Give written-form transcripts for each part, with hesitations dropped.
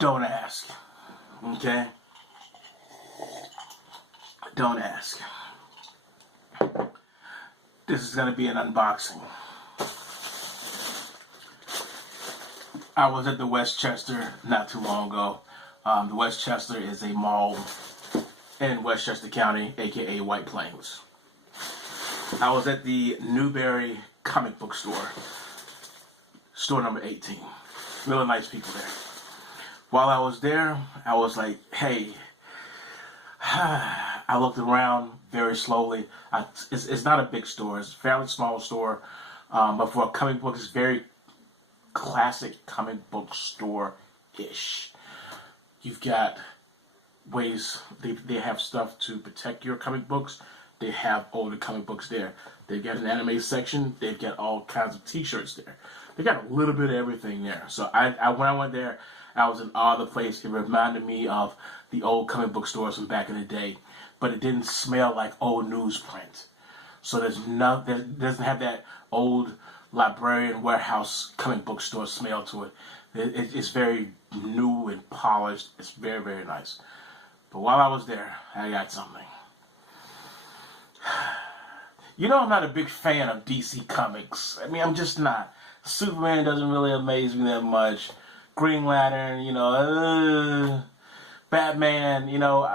Don't ask. Okay? Don't ask. This is going to be an unboxing. I was at the Westchester not too long ago. The Westchester is a mall in Westchester County, aka White Plains. I was at the Newberry comic book store, store number 18. Really nice people there. While I was there, I was like, hey, I looked around very slowly. It's not a big store. It's a fairly small store. But for a comic book, it's very classic comic book store-ish. You've got ways, they have stuff to protect your comic books. They have older comic books there. They've got an anime section. They've got all kinds of t-shirts there. They got a little bit of everything there. So when I went there, I was in awe of the place. It reminded me of the old comic book stores from back in the day. But it didn't smell like old newsprint. So it doesn't have that old librarian warehouse comic book store smell to it. It's very new and polished. It's very, very nice. But while I was there, I got something. You know, I'm not a big fan of DC Comics. I mean, I'm just not. Superman doesn't really amaze me that much. Green Lantern, you know, Batman, you know,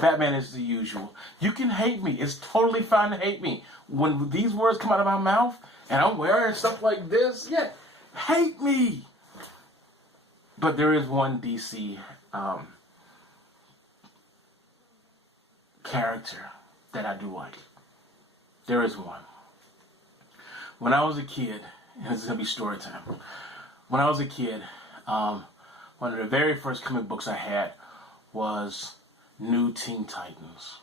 Batman is the usual. You can hate me. It's totally fine to hate me. When these words come out of my mouth and I'm wearing stuff like this, yeah, hate me. But there is one DC character that I do like. There is one. When I was a kid, and this is going to be story time. When I was a kid, one of the very first comic books I had was New Teen Titans.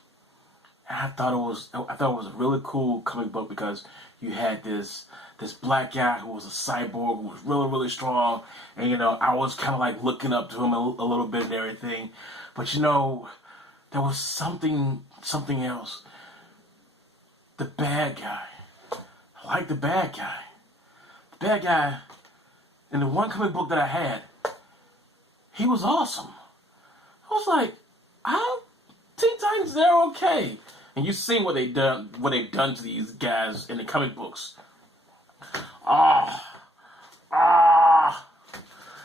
And I thought it was a really cool comic book because you had this black guy who was a cyborg who was really, really strong. And, you know, I was kind of like looking up to him a little bit and everything. But, you know, there was something else. The bad guy. I like the bad guy. The bad guy, in the one comic book that I had, he was awesome. I was like, Teen Titans, they're okay. And you see what they've done to these guys in the comic books.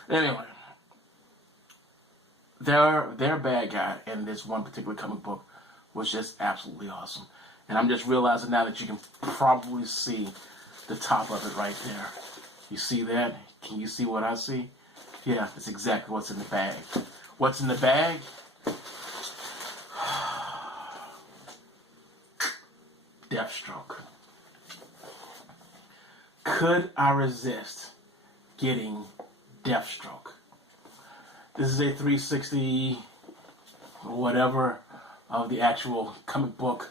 Anyway, their bad guy in this one particular comic book was just absolutely awesome. And I'm just realizing now that you can probably see the top of it right there. You see that? Can you see what I see? Yeah, that's exactly what's in the bag. What's in the bag? DeathStroke. Could I resist getting DeathStroke? This is a 360 or whatever of the actual comic book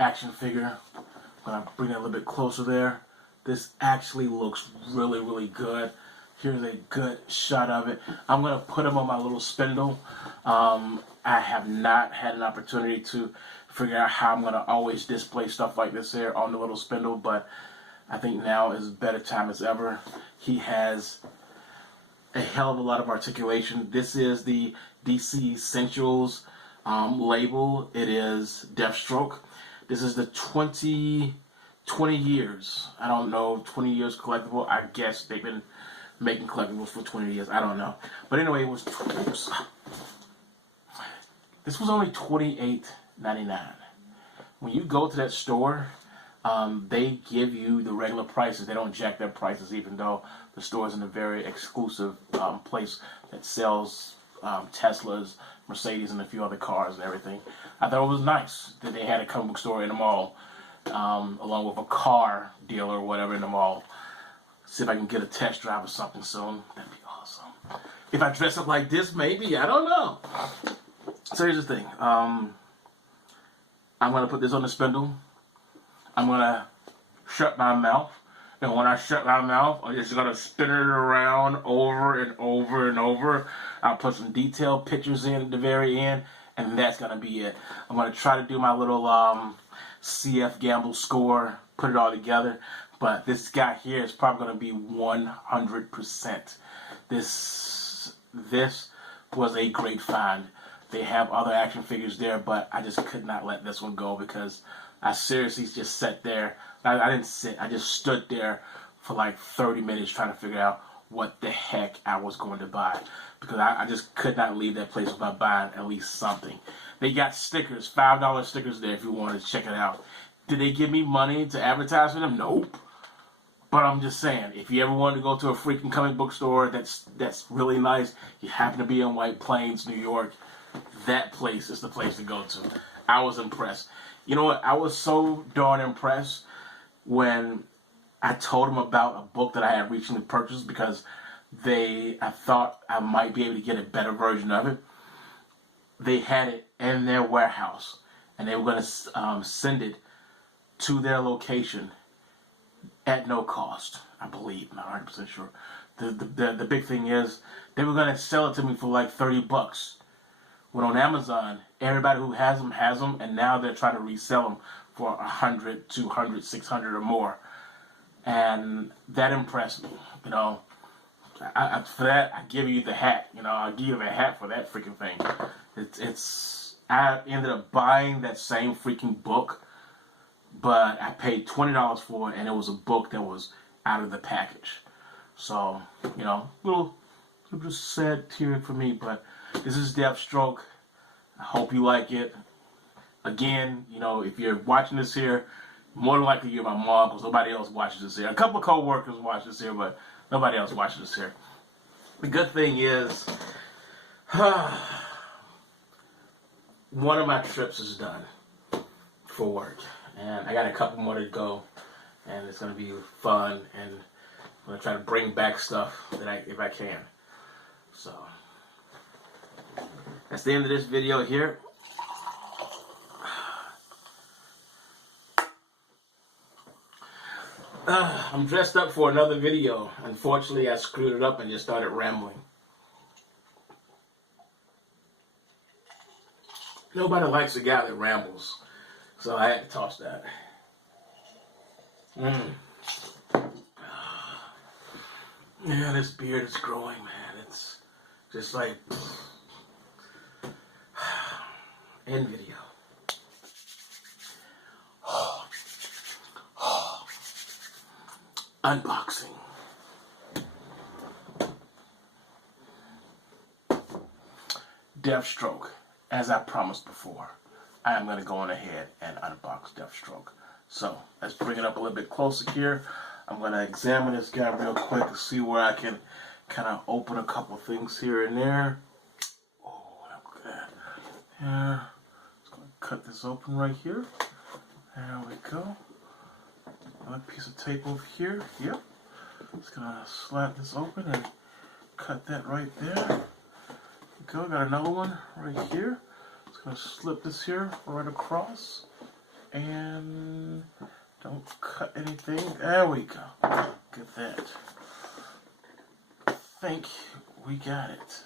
action figure. When I bring it a little bit closer there, this actually looks really, really good. Here's a good shot of it. I'm going to put him on my little spindle. I have not had an opportunity to figure out how I'm going to always display stuff like this here on the little spindle, but I think now is a better time as ever. He has a hell of a lot of articulation. This is the DC Essentials label. It is DeathStroke. This is the 20 years. I don't know, 20 years collectible. I guess they've been making collectibles for 20 years. I don't know. But anyway, it was, oops. This was only $28.99. When you go to that store, they give you the regular prices. They don't jack their prices, even though the store is in a very exclusive place that sells Teslas, Mercedes, and a few other cars and everything. I thought it was nice that they had a comic book store in the mall, along with a car dealer or whatever in the mall. See if I can get a test drive or something soon. That'd be awesome. If I dress up like this, maybe. I don't know. So here's the thing. I'm going to put this on the spindle. I'm going to shut my mouth. And when I shut my mouth, I'm just going to spin it around over and over and over. I'll put some detailed pictures in at the very end. And that's going to be it. I'm going to try to do my little CFGamble score, put it all together. But this guy here is probably going to be 100%. This was a great find. They have other action figures there, but I just could not let this one go because I seriously just sat there. I didn't sit. I just stood there for like 30 minutes trying to figure out what the heck I was going to buy, because I just could not leave that place without buying at least something. They got stickers, $5 stickers there if you wanted to check it out. Did they give me money to advertise for them? Nope. But I'm just saying, if you ever wanted to go to a freaking comic book store that's really nice, you happen to be in White Plains, New York, that place is the place to go to. I was impressed. You know what? I was so darn impressed when I told them about a book that I had recently purchased, because I thought I might be able to get a better version of it. They had it in their warehouse, and they were going to send it to their location at no cost, I believe. I'm not 100% sure. The big thing is they were going to sell it to me for like $30. When on Amazon, everybody who has them, and now they're trying to resell them for $100, $200, $600 or more. And that impressed me, you know. For that, I give you the hat. You know, I'll give you the hat for that freaking thing. I ended up buying that same freaking book, but I paid $20 for it, and it was a book that was out of the package. So, you know, little just sad tear for me, but this is DeathStroke. I hope you like it. Again, you know, if you're watching this here, more than likely you're my mom, because nobody else watches this here. A couple of co-workers watch this here, but nobody else watches this here. The good thing is, one of my trips is done for work, and I got a couple more to go, and it's going to be fun, and I'm going to try to bring back stuff if I can. So, that's the end of this video here. I'm dressed up for another video. Unfortunately, I screwed it up and just started rambling. Nobody likes a guy that rambles, so I had to toss that. Yeah, this beard is growing, man. It's just like end video. Unboxing. DeathStroke. As I promised before, I am going to go on ahead and unbox DeathStroke. So, let's bring it up a little bit closer here. I'm going to examine this guy real quick to see where I can kind of open a couple things here and there. Oh, look at that. Yeah. Just going to cut this open right here. There we go. Another piece of tape over here. Yep. Just gonna slap this open and cut that right there. Go. Got another one right here. Just gonna slip this here right across, and don't cut anything. There we go. Look at that. I think we got it.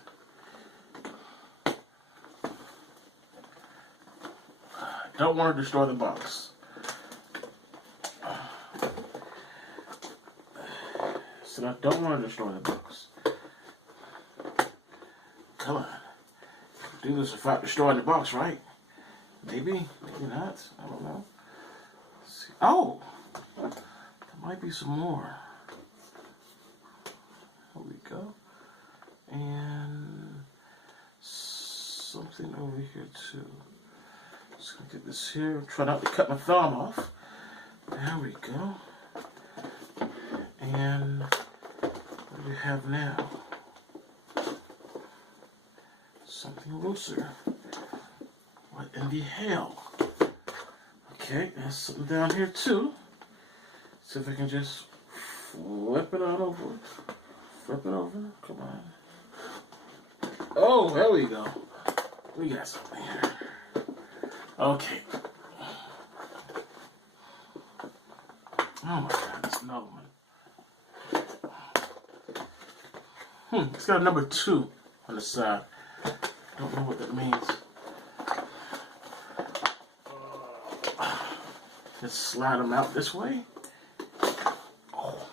Don't want to destroy the box. So I don't want to destroy the box. Come on. Do this without destroying the box, right? Maybe, maybe not. I don't know. Let's see. Oh! There might be some more. There we go. And something over here too. Just gonna get this here. Try not to cut my thumb off. There we go. And what do we have now? Something looser. What in the hell? Okay, there's something down here too. See if I can just flip it on over. Flip it over. Come on. Oh, there we go. We got something here. Okay. Oh my God, that's another one. It's got a number 2 on the side. Don't know what that means. Just slide them out this way. Oh,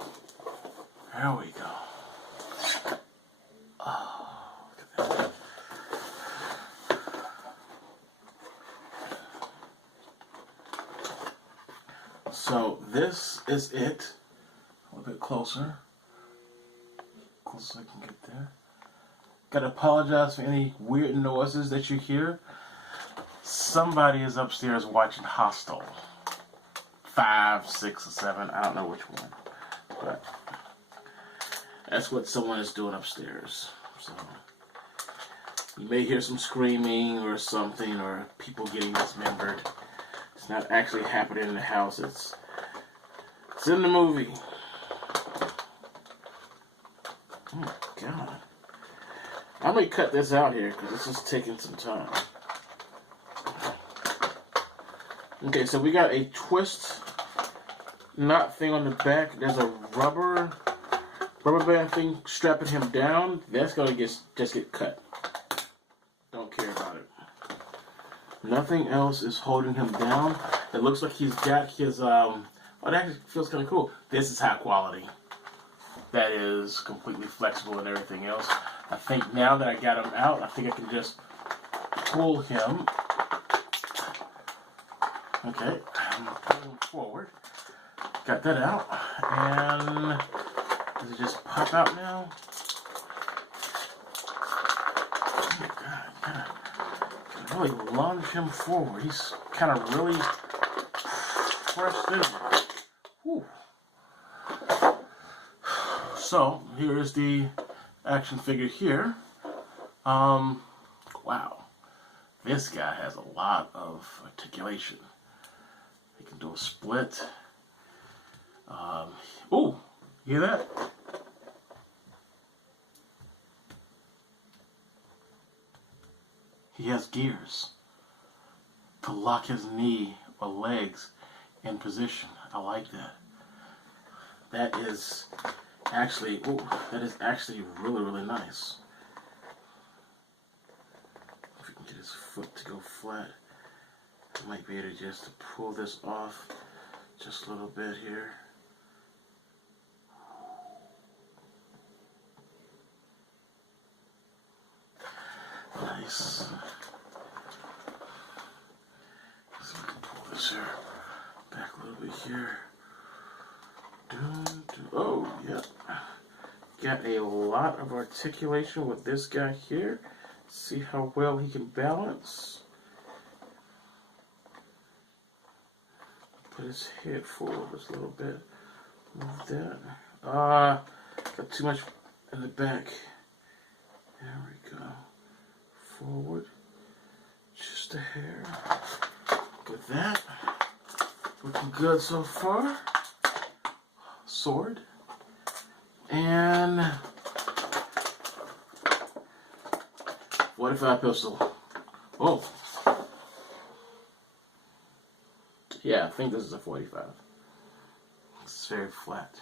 there we go. Oh, look at that. So this is it. A little bit closer. Close as I can get there. Gotta apologize for any weird noises that you hear. Somebody is upstairs watching Hostel. 5, 6, or 7. I don't know which one. But that's what someone is doing upstairs. So you may hear some screaming or something, or people getting dismembered. It's not actually happening in the house. It's in the movie. Oh my God. I'm going to cut this out here because this is taking some time. Okay, so we got a twist knot thing on the back. There's a rubber band thing strapping him down. That's going to just get cut. Don't care about it. Nothing else is holding him down. It looks like he's got his, oh, that actually feels kind of cool. This is high quality. That is completely flexible and everything else. I think now that I got him out, I think I can just pull him. Okay, I'm pulling him forward. Got that out. And does it just pop out now? Oh my God, gotta really lunge him forward. He's kind of really pressed in. Whew. So, here is the action figure here. Wow. This guy has a lot of articulation. He can do a split. Oh, you hear that? He has gears to lock his knee or legs in position. I like that. That is actually, really, really nice. If we can get his foot to go flat, I might be able to just pull this off just a little bit here. Nice. So we can pull this here back a little bit here. Oh, yeah. Got a lot of articulation with this guy here. See how well he can balance. Put his head forward just a little bit. Move that. Got too much in the back. There we go. Forward. Just a hair. Look at that. Looking good so far. Sword. And 45 pistol. Oh. Yeah, I think this is a 45. It's very flat.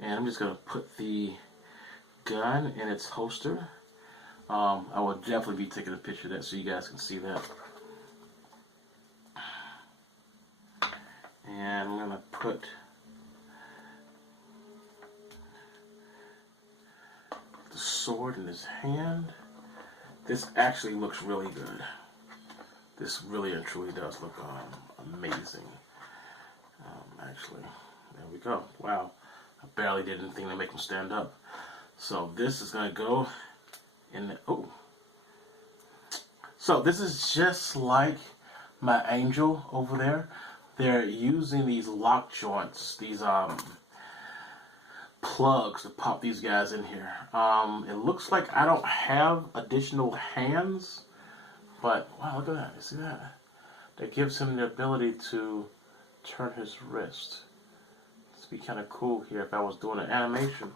And I'm just going to put the gun in its holster. I will definitely be taking a picture of that so you guys can see that. And I'm going to put the sword in his hand. This actually looks really good. This really and truly does look amazing. Actually, there we go. Wow, I barely did anything to make him stand up. So this is going to go in the, oh. So this is just like my angel over there. They're using these lock joints, these plugs to pop these guys in here. It looks like I don't have additional hands, but wow, look at that. You see that? That gives him the ability to turn his wrist. This would be kind of cool here if I was doing an animation.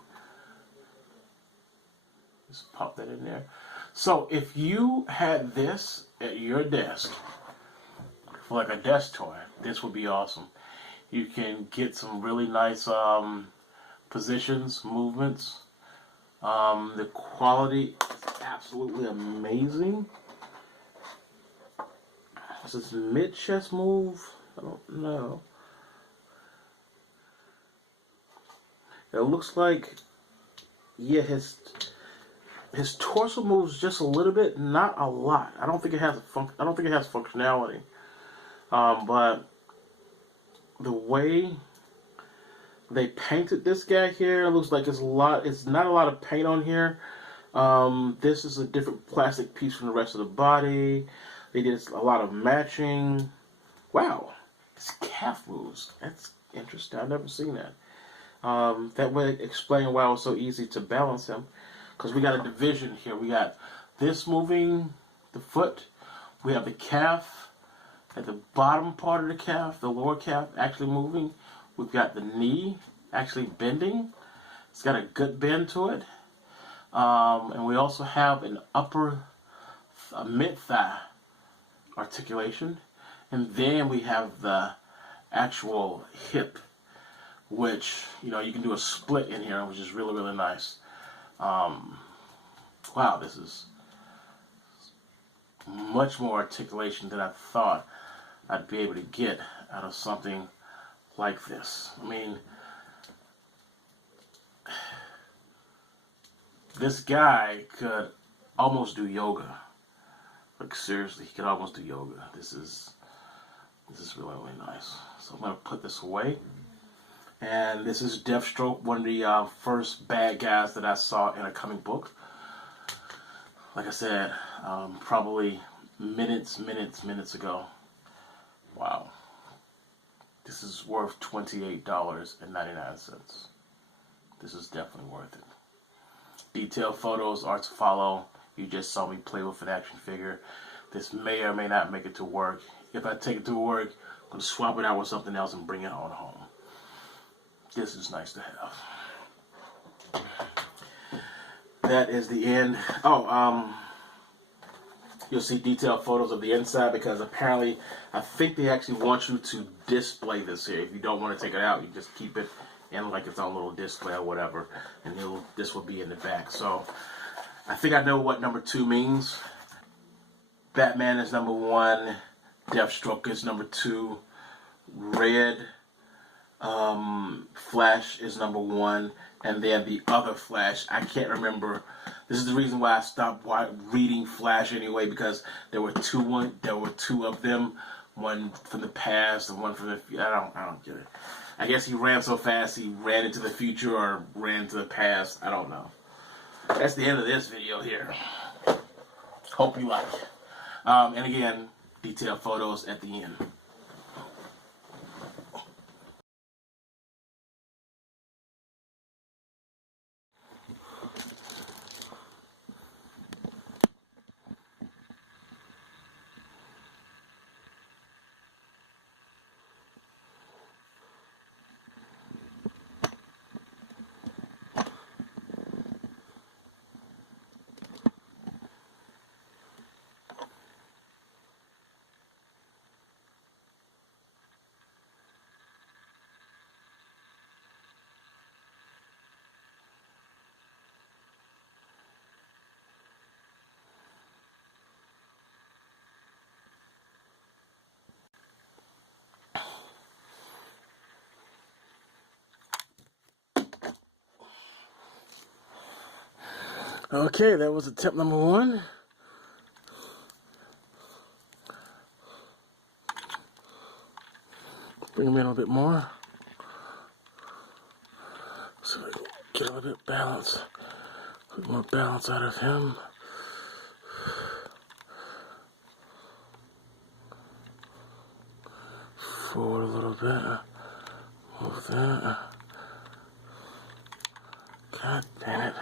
Just pop that in there. So if you had this at your desk, for like a desk toy, this would be awesome. You can get some really nice positions, movements. The quality is absolutely amazing. Is this mid-chest move? I don't know. It looks like, yeah, his torso moves just a little bit, not a lot. I don't think it has functionality. But the way they painted this guy here, it looks like it's not a lot of paint on here. This is a different plastic piece from the rest of the body. They did a lot of matching. Wow, his calf moves. That's interesting. I've never seen that. That would explain why it was so easy to balance him. Because we got a division here. We got this moving, the foot. We have the calf at the bottom part of the calf, the lower calf actually moving. We've got the knee actually bending. It's got a good bend to it. And we also have an mid-thigh articulation. And then we have the actual hip, which, you know, you can do a split in here, which is really, really nice. Wow, this is much more articulation than I thought I'd be able to get out of something like this. I mean, this guy could almost do yoga. Like, seriously, he could almost do yoga. This is really, really nice. So I'm going to put this away. And this is DeathStroke, one of the first bad guys that I saw in a comic book. Like I said, probably minutes ago. Wow. This is worth $28.99. This is definitely worth it. Detailed photos are to follow. You just saw me play with an action figure. This may or may not make it to work. If I take it to work, I'm going to swap it out with something else and bring it on home. This is nice to have. That is the end. You'll see detailed photos of the inside because apparently, I think they actually want you to display this here. If you don't want to take it out, you just keep it in like it's on a little display or whatever, and this will be in the back. So, I think I know what number 2 means. Batman is number 1. Deathstroke is number 2. Red Flash is number 1, and then the other Flash, I can't remember. This is the reason why I stopped reading Flash anyway, because there were two of them, one from the past and one from the future. I don't get it. I guess he ran so fast he ran into the future or ran to the past. I don't know. That's the end of this video here. Hope you like. And again, detailed photos at the end. Okay, that was attempt number 1. Bring him in a little bit more. So I can get a little bit balance. A little more balance out of him. Forward a little bit. Move that. God damn it.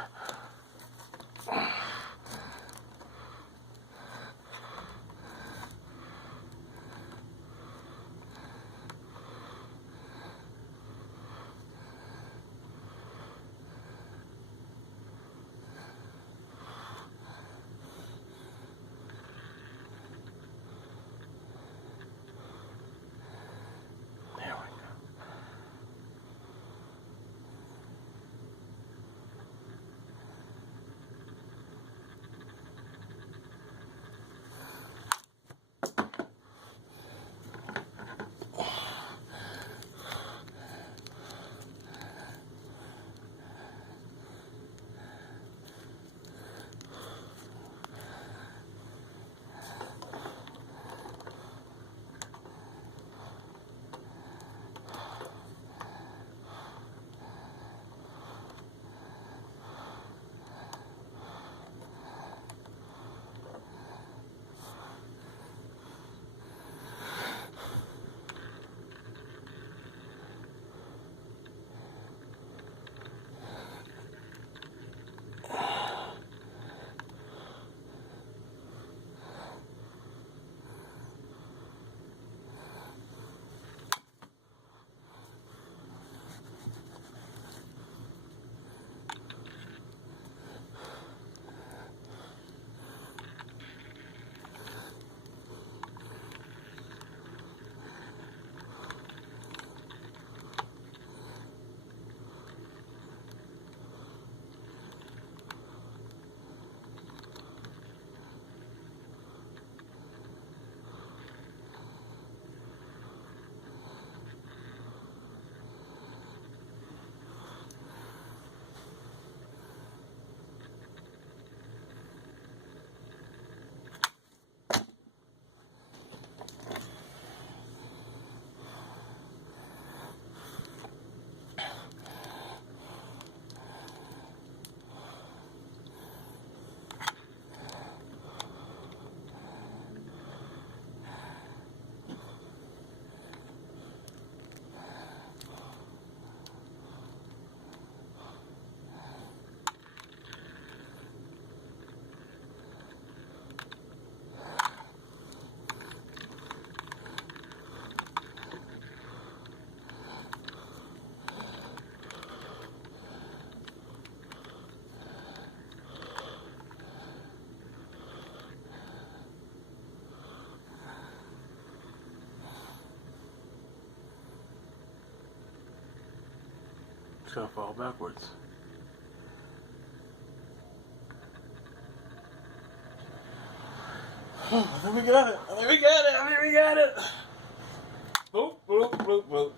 gonna fall backwards. I think we got it. I think we got it. I think we got it. Boop, boop, boop, boop.